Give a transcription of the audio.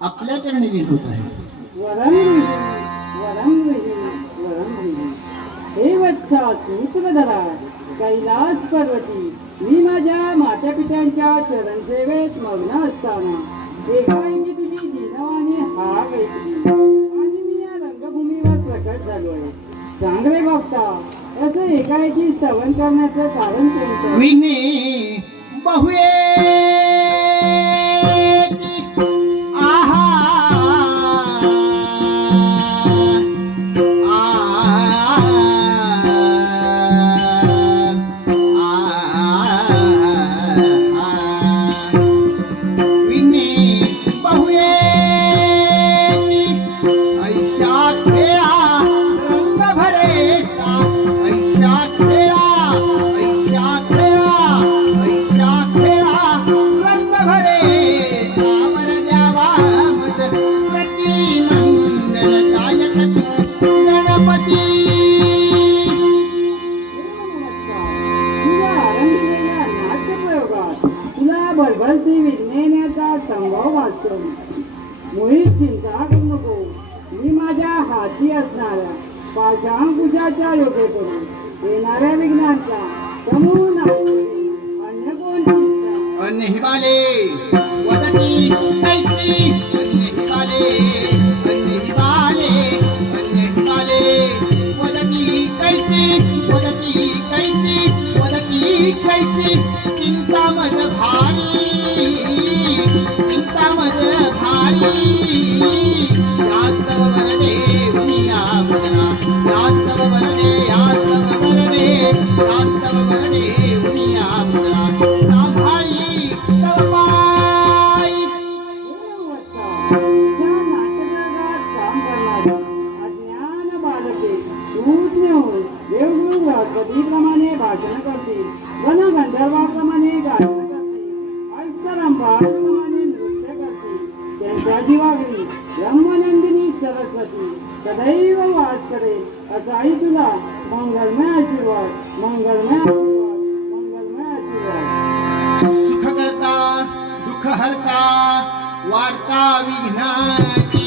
आपल्या चरणी विंकत आहे. हे वत्सा सूत्रधरा कैलास पर्वती मी माझ्या माता पित्यांच्या चरणसेवेत मग्न असताना एकाएकी तुझी जीनवाने हाक ऐकली आणि मी या रंगभूमीवर प्रकट झालो आहे. सांग रे भक्ता, असं एकाएकी स्तवन करण्याचं कारण कोणतं? विने बहुये भरभरती विज्ञानाचा संभव वाचतो. मुळीच चिंता करू नको. मी माझ्या हाती असणाऱ्या पाशांकुशाच्या योगे करून येणाऱ्या विघ्नांचा समूह नाश अन्य कोणती अन्हिबाले वदती कैसी अन्हिबाले अन्हिबाले अन्हिबाले वदती कैसी वदती कैसी वदती कैसी चिंता मज भारी चिंता मज भारी यास्तव वरदे उनिया मुना यास्तव वरदे यास्तव वरदे यास्तव वरदे उनिया मुना सांभाळी तव पाय. त्या नाट्यजगात काम करणारी अज्ञान बालके सूज्ञ होऊन देवगुरु गणपतीप्रमाणे भाषण करतील, गणगंधर्वाप्रमाणे गायन करतील, अष्टरंभाप्रमाणे नृत्य करतील. त्यांच्या जीवागरी ब्रह्मनंदिनी सरस्वती सदैव वास करेल असाही तुला मंगलमय आशीर्वाद, मंगलमय आशीर्वाद, मंगलमय आशीर्वाद. सुख करता दुःख हरता वार्ता विघ्नाची